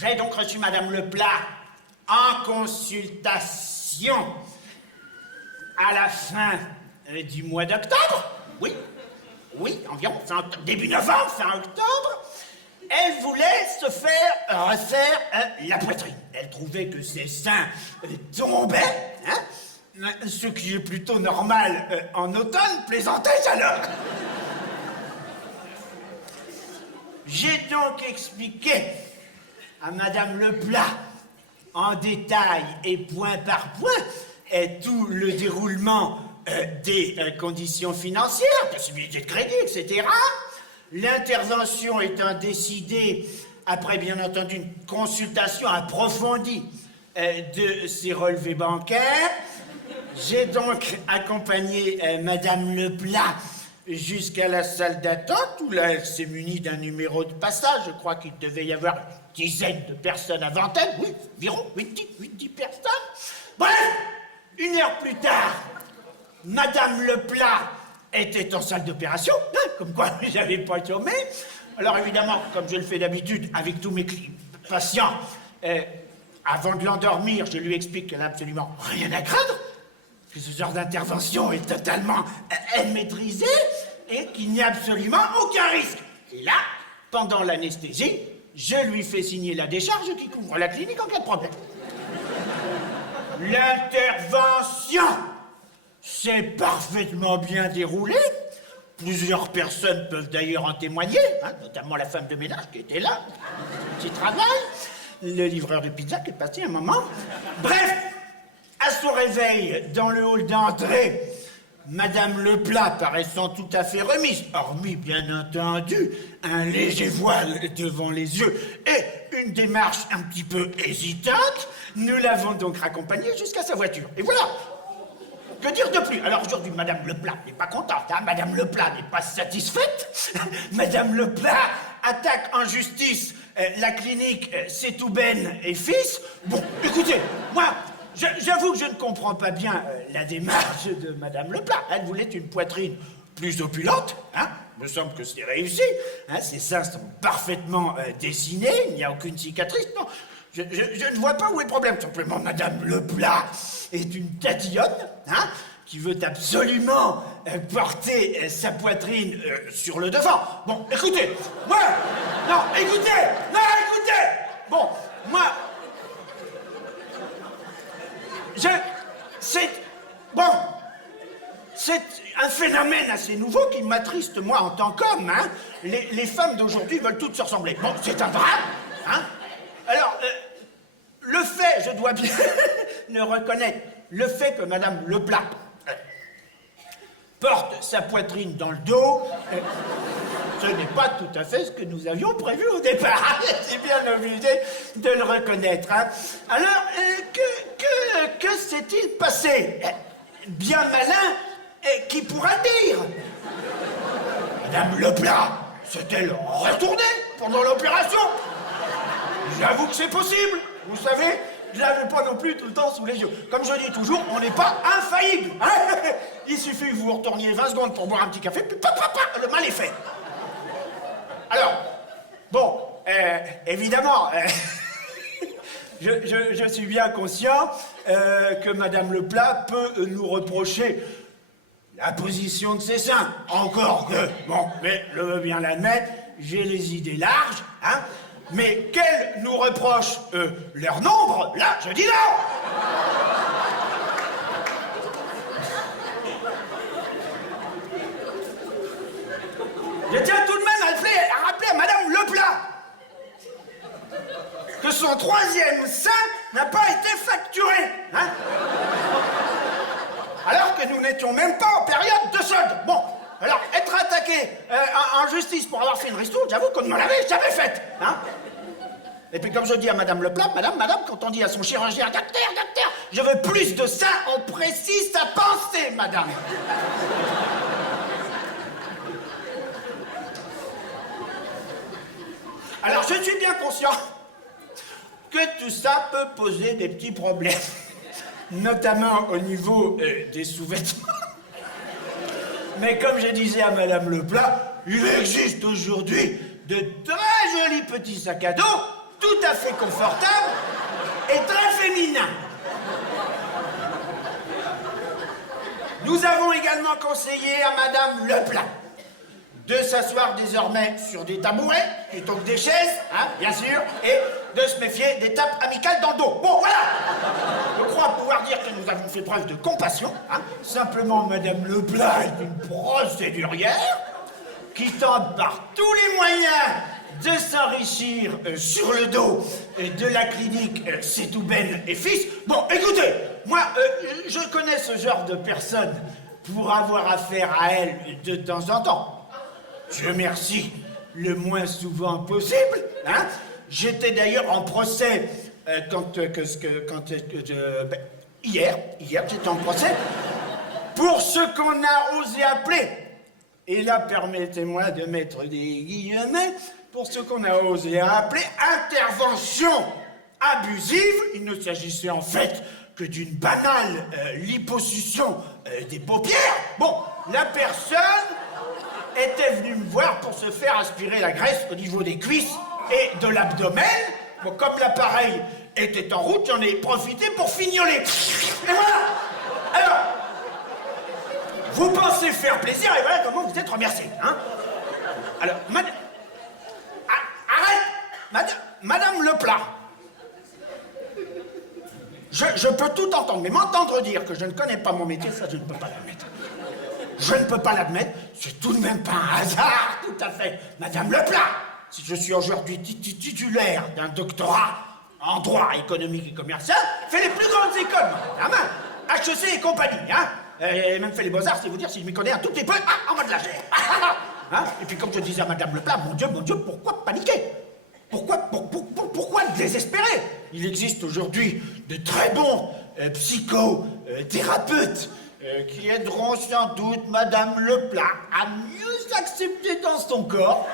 J'ai donc reçu Madame Leplat en consultation à la fin du mois d'octobre. Oui, environ, début novembre, fin octobre. Elle voulait se faire refaire la poitrine. Elle trouvait que ses seins tombaient, hein, ce qui est plutôt normal en automne, plaisantais alors. J'ai donc expliqué à Madame Leplat, en détail et point par point, tout le déroulement des conditions financières, possibilité de crédit, etc. L'intervention étant décidée après, bien entendu, une consultation approfondie de ses relevés bancaires, j'ai donc accompagné Madame Leplat jusqu'à la salle d'attente, où là, elle s'est munie d'un numéro de passage. Je crois qu'il devait y avoir une dizaine de personnes avant elle. Oui, environ 8-10 personnes. Bref, 1 heure plus tard, Madame Leplat était en salle d'opération, hein, comme quoi j'avais pas chômé. Alors évidemment, comme je le fais d'habitude avec tous mes patients, avant de l'endormir, je lui explique qu'elle n'a absolument rien à craindre, que ce genre d'intervention est totalement maîtrisé et qu'il n'y a absolument aucun risque. Et là, pendant l'anesthésie, je lui fais signer la décharge qui couvre la clinique en cas de problème. L'intervention s'est parfaitement bien déroulée. Plusieurs personnes peuvent d'ailleurs en témoigner, hein, notamment la femme de ménage qui était là, qui travaille, le livreur de pizza qui est passé un moment. Bref, à son réveil, dans le hall d'entrée, Madame Leplat paraissant tout à fait remise, hormis bien entendu un léger voile devant les yeux et une démarche un petit peu hésitante, nous l'avons donc raccompagnée jusqu'à sa voiture. Et voilà. Que dire de plus? Alors aujourd'hui, Madame Leplat n'est pas contente, hein? Madame Leplat n'est pas satisfaite. Madame Leplat attaque en justice la clinique Setouben et Fils. Bon, écoutez, moi, j'avoue que je ne comprends pas bien la démarche de Madame Leplat. Elle voulait une poitrine plus opulente, hein? Il me semble que c'est réussi. Hein? Ses seins sont parfaitement dessinés, il n'y a aucune cicatrice, non. Je ne vois pas où est le problème. Simplement, Madame Leplat est une tatillonne, hein, qui veut absolument porter sa poitrine sur le devant. Bon, écoutez, moi... Non, écoutez. Bon, moi... C'est un phénomène assez nouveau qui m'attriste, moi, en tant qu'homme, hein. Les femmes d'aujourd'hui veulent toutes se ressembler. Bon, c'est un drame, hein. Alors, le fait, je dois bien le reconnaître, le fait que Madame Leplat porte sa poitrine dans le dos, ce n'est pas tout à fait ce que nous avions prévu au départ. C'est bien obligé de le reconnaître, hein. Alors, que s'est-il passé? Bien malin, qui pourra dire? Madame Leplat s'est-elle retournée pendant l'opération? J'avoue que c'est possible. Vous savez, je l'avais pas non plus tout le temps sous les yeux. Comme je dis toujours, on n'est pas infaillible. Hein. Il suffit que vous vous retourniez 20 secondes pour boire un petit café, puis le mal est fait. Alors, bon, évidemment, je suis bien conscient que Madame Leplat peut nous reprocher la position de ses seins. Encore que, bon, mais je veux bien l'admettre, j'ai les idées larges, hein. Mais qu'elle nous reproche leur nombre, là, je dis non! Je tiens tout de même à rappeler à Madame Leplat que son 3e sein n'a pas été facturé, hein? Alors que nous n'étions même pas en période de solde. Bon, alors, être attaqué en justice pour avoir fait une ristourne, j'avoue qu'on ne me l'avait jamais faite, hein? Et puis comme je dis à Madame Leplat, madame, quand on dit à son chirurgien, docteur, je veux plus de ça, on précise sa pensée, madame. Alors je suis bien conscient que tout ça peut poser des petits problèmes, notamment au niveau des sous-vêtements. Mais comme je disais à Madame Leplat, il existe aujourd'hui de très jolis petits sacs à dos, tout à fait confortables et très féminins. Nous avons également conseillé à Madame Leplat de s'asseoir désormais sur des tabourets plutôt que des chaises, hein, bien sûr, et de se méfier des tapes amicales dans le dos. Bon, voilà. Je crois pouvoir dire que nous avons fait preuve de compassion. Hein. Simplement, Madame Leplat est une procédurière qui tente par tous les moyens de s'enrichir sur le dos de la clinique Setouben et Fils. Bon, écoutez, moi, je connais ce genre de personne pour avoir affaire à elle de temps en temps. Dieu merci, le moins souvent possible. Hein. J'étais d'ailleurs en procès hier j'étais en procès pour ce qu'on a osé appeler, et là permettez-moi de mettre des guillemets, pour ce qu'on a osé appeler intervention abusive. Il ne s'agissait en fait que d'une banale liposuction des paupières. Bon, la personne était venue me voir pour se faire aspirer la graisse au niveau des cuisses et de l'abdomen. Bon, comme l'appareil était en route, j'en ai profité pour fignoler. Et voilà. Alors, vous pensez faire plaisir, et voilà comment vous êtes remercié, hein. Alors, arrête, Madame Leplat. Je peux tout entendre, mais m'entendre dire que je ne connais pas mon métier, ça je ne peux pas l'admettre. Je ne peux pas l'admettre, c'est tout de même pas un hasard, tout à fait. Madame Leplat, si je suis aujourd'hui titulaire d'un doctorat en droit économique et commercial, fait les plus grandes écoles, madame, HEC et compagnie, hein. J'ai même fait les beaux-arts, c'est vous dire si je m'y connais un tout petit peu, en mode lagère. Hein. Et puis comme je disais à Madame Leplat, mon Dieu, pourquoi paniquer? Pourquoi désespérer? Il existe aujourd'hui de très bons psychothérapeutes qui aideront sans doute Madame Leplat à mieux s'accepter dans son corps.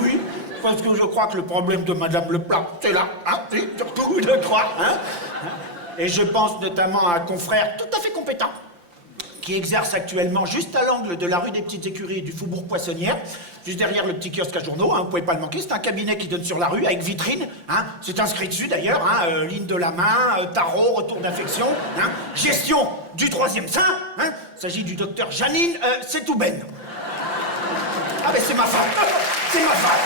Oui, parce que je crois que le problème de Madame Leplat, c'est là, hein, oui, surtout, je crois, hein. Et je pense notamment à un confrère tout à fait compétent qui exerce actuellement juste à l'angle de la rue des Petites Écuries et du Faubourg Poissonnière, juste derrière le petit kiosque à journaux, hein, vous pouvez pas le manquer, c'est un cabinet qui donne sur la rue avec vitrine, hein, c'est inscrit dessus d'ailleurs, hein, ligne de la main, tarot, retour d'affection, hein, gestion du troisième sein, hein, il s'agit du docteur Janine Setouben. Ah mais c'est ma femme, c'est ma femme.